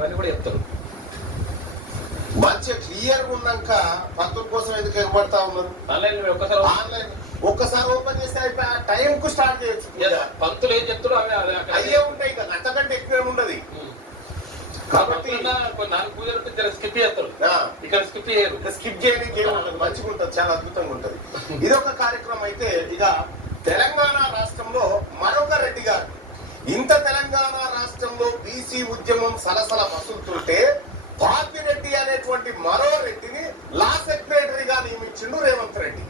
ఇవన్నీ కూడా చెప్తారు. మంచిగా క్లియర్ ఉన్నాక పంతుల కోసం ఎందుకు ఎగబడతా ఉన్నారు? ఆన్లైన్ ఒక్కసారి ఆన్లైన్ ఒక్కసారి ఓపెన్ చేస్తే టైం కు స్టార్ట్ చేయొచ్చు. పంతులు ఏం చెప్తారో అవే అయ్యే ఉంటాయి కదా అంతకంటే ఎక్కువ ఉండదు. ఉమ్. కాబట్టి నాలుగు పూజలు జర స్కిప్ చేస్తారు. ఇక్కడ స్కిప్ చేయరు. స్కిప్ చేయడానికి ఏమి ఉండదు మంచిగా ఉంటుంది చాలా అద్భుతంగా ఉంటది. ఇది ఒక కార్యక్రమం అయితే ఇక తెలంగాణ రాష్ట్రంలో మరొక రెడ్డి గారు. ఇంత తెలంగాణ రాష్ట్రంలో బీసీ ఉద్యమం సలసల మసులుతుంటే పాపిరెడ్డి అనేటువంటి మరో రెడ్డిని లా సెక్రటరీగా నియమించిండు రేవంత్ రెడ్డి.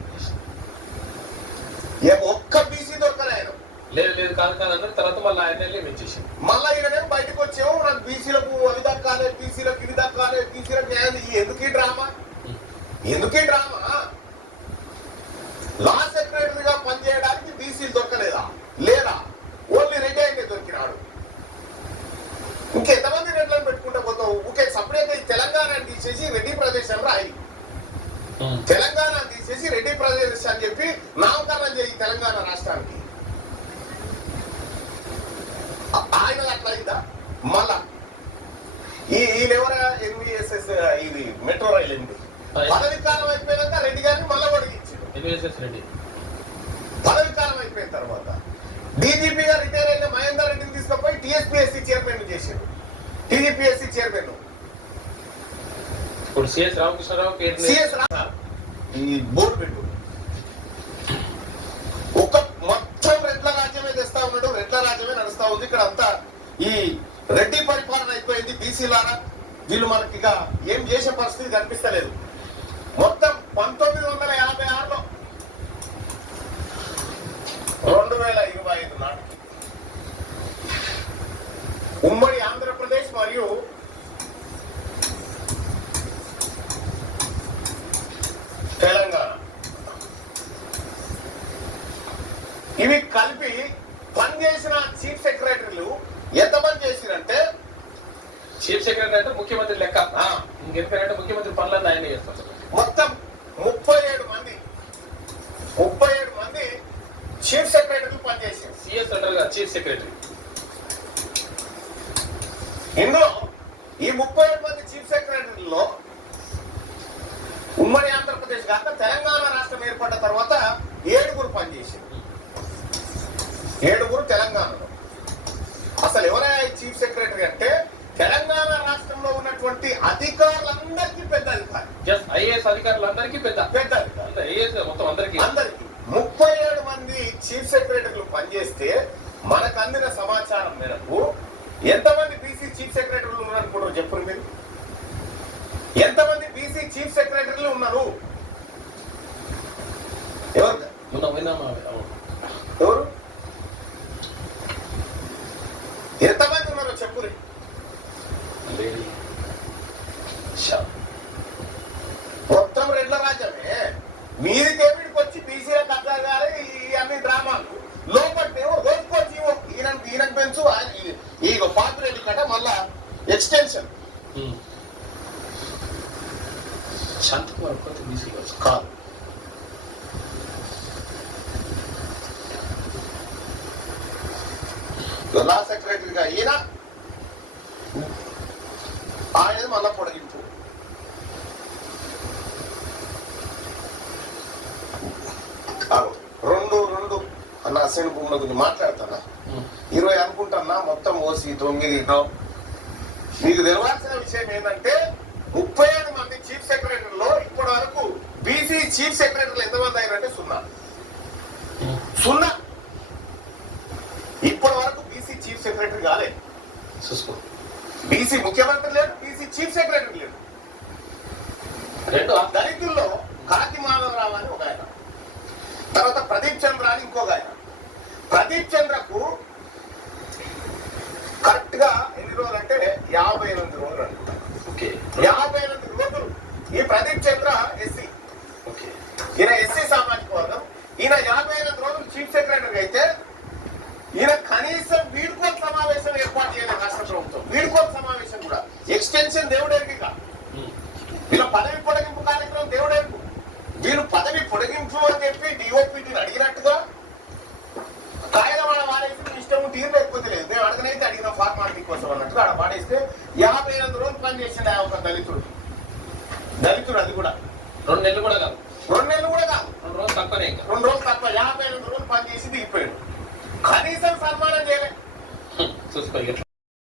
ఒక్క బీసీ దొరకలే ఆయన. లేదు లేదు కాదు కాదు అన్నారు తర్వాత మళ్ళీ ఆయన నియమించేసి మళ్ళా ఈయననే బయటకు వచ్చాము నాకు బీసీలకు అవి దక్కాలి బీసీలకు ఇది దక్కాలి బీసీలకు ఎందుకు ఈ డ్రామా? ఎందుకు డ్రామా లా సెక్రటరీగా పనిచేయడానికి బీసీలు దొరకలేదా లేదా ఓన్లీ రెడ్డి అయితే దొరికినాడు ఇంకెంతమంది రెడ్లను పెట్టుకుంటే పోతావు? ఊకే సపరేట్ తెలంగాణ అని తీసేసి రెడ్డి ప్రదేశం రాయి. తెలంగాణ అని తీసేసి రెడ్డి ప్రదేశ్ అని చెప్పి నామకరణం చేయి తెలంగాణ రాష్ట్రానికి. ఆయన అట్లా అయిందా? మళ్ళా. ఈ ఈయనెవర? ఎన్విఎస్ఎస్ ఇది మెట్రో రైల్ ఎండి పదవి కాలం అయిపోయినాక రెడ్డి గారిని మళ్ళా ఎంబీఎస్ఎస్ రెడ్డి. పదవి కాలం అయిపోయిన తర్వాత డీజీపీగా రిటైర్ అయిన మహేందర్ రెడ్డిని తీసుకుపోయి టీఎస్పీఎస్సీ చైర్మన్ చేశారు టీజీపీఎస్సీ చైర్మన్ ఇప్పుడు సిఎస్ రామకృష్ణరావు సిఎస్ రా ఈ బోర్డు పెట్టు ఒక మొత్తం రెడ్ల రాజ్యమే తెస్తా ఉన్నాడు. రెడ్ల రాజ్యమే నడుస్తా ఉంది. ఇక్కడ అంతా ఈ రెడ్డి పరిపాలన అయిపోయింది బీసీలారా వీళ్ళు మనకి ఇక ఏం చేసే పరిస్థితి కనిపిస్తలేదు. మొత్తం పంతొమ్మిది వందల యాభై ఆరులో రెండు వేల నాటికి ఉమ్మడి ఆంధ్రప్రదేశ్ మరియు తెలంగాణ. ఇవి కలిపి పనిచేసిన చీఫ్ సెక్రటరీలు ఎంతమంది చేసిరంటే? చీఫ్ సెక్రటరీ అంటే ముఖ్యమంత్రి లెక్క. ఇంకెందుకంటే ముఖ్యమంత్రి పనులన్నీ ఆయన చేస్తారు. మొత్తం ముప్పై ఏడు మంది ముప్పై ఏడు మంది చీఫ్ సిఎస్ అంటారు కదా చీఫ్ సెక్రటరీ. ఇందులో ఈ ముప్పై ఏడు మంది చీఫ్ సెక్రటరీలో ఉమ్మడి ఆంధ్రప్రదేశ్ కాక తెలంగాణ రాష్ట్రం ఏర్పడ్డ తర్వాత ఏడుగురు పనిచేసారు ఏడుగురు తెలంగాణలో. అసలు ఎవరైనా చీఫ్ సెక్రటరీ అంటే తెలంగాణ రాష్ట్రంలో ఉన్నటువంటి అధికారులందరికీ పెద్ద అధికారి. జస్ట్ ఐఏఎస్ అధికారులందరికీ పెద్ద. పెద్ద అధికారి. ఐఏఎస్ మొత్తం అందరికీ. అందరికి. ముప్పై ఏడు మంది చీఫ్ సెక్రటరీలు పనిచేస్తే మనకు అందిన సమాచారం మేరకు ఎంతమంది బీసీ చీఫ్ సెక్రటరీలు ఉన్నారు అనుకుంటారు చెప్పరు మీరు. ఎంతమంది బీసీ చీఫ్ సెక్రటరీలు ఉన్నారు? ఎవరు. ఎవరు? ఎంతమంది ఉన్నారో చెప్పురి ఆయన- ఈ- పాత్రెడ్డి కట్ట మళ్ళా ఎక్స్టెన్షన్. శాంతకుమార్ ఒక్కతే బీసీ కావచ్చు కాదు. లా సెక్రటరీగా ఈయన ఆయన మళ్ళా పొడిగింపు ఆగు. రెండు రెండు అన్న అసైన్ భూముల గురించి మాట్లాడతానా. ఇరవై అనుకుంటున్నా? మొత్తం ఓసి తొమ్మిది. మీకు తెలవాల్సిన విషయం ఏంటంటే ముప్పై ఏడు మంది చీఫ్ సెక్రటరీలో ఇప్పటి వరకు బీసీ చీఫ్ సెక్రటరీలు ఎంతమంది అయ్యారంటే సున్నా. సున్నా. ఇప్పటి వరకు బీసీ చీఫ్ సెక్రటరీ కాలేదు చూసుకో. బీసీ ముఖ్యమంత్రి లేడు బీసీ చీఫ్ సెక్రటరీ లేడు. రెండు. దళితుల్లో కాకి మాధవరావు అని ఒక ఆయన. తర్వాత ప్రదీప్ చంద్ర అని ఇంకొక ఆయన. ప్రదీప్ చంద్రకు కరెక్ట్గా ఎన్ని రోజులు అంటే యాభై ఎనిమిది రోజులు ఓకే. యాభై ఎనిమిది రోజులు. ఈ ప్రదీప్ చంద్ర ఎస్సీ. ఈయన ఎస్సీ సామాజిక వర్గం. ఈయన యాభై ఎనిమిది రోజులు చీఫ్ సెక్రటరీ అయితే ఈయన కనీసం వీడుకోలు సమావేశం ఏర్పాటు చేయలేదు రాష్ట్ర ప్రభుత్వం. వీడుకోలు సమావేశం కూడా. ఎక్స్టెన్షన్ దేవుడేరిక ఉమ్. వీళ్ళ పదవి పొడిగింపు కార్యక్రమం దేవుడేరుకు వీళ్ళు పదవి పొడిగింపు అని చెప్పి డిఓపిటీని అడిగినట్టుగా ఫార్మాలిటీ కోసం అన్నట్టుగా ఆడ వాడేస్తే యాభై ఎనిమిది రోజులు ఆ ఒక దళితుడు. దళితుడు అది కూడా. రెండు నెలలు కూడా కాదు. రెండు నెలలు కూడా కాదు. రెండు రోజులు తక్కువనే ఇంకా. రెండు రోజులు తప్ప యాభై ఎనిమిది రోజులు పనిచేసి దిగిపోయాడు. కనీసం సన్మానం చేయలే. చూసుకో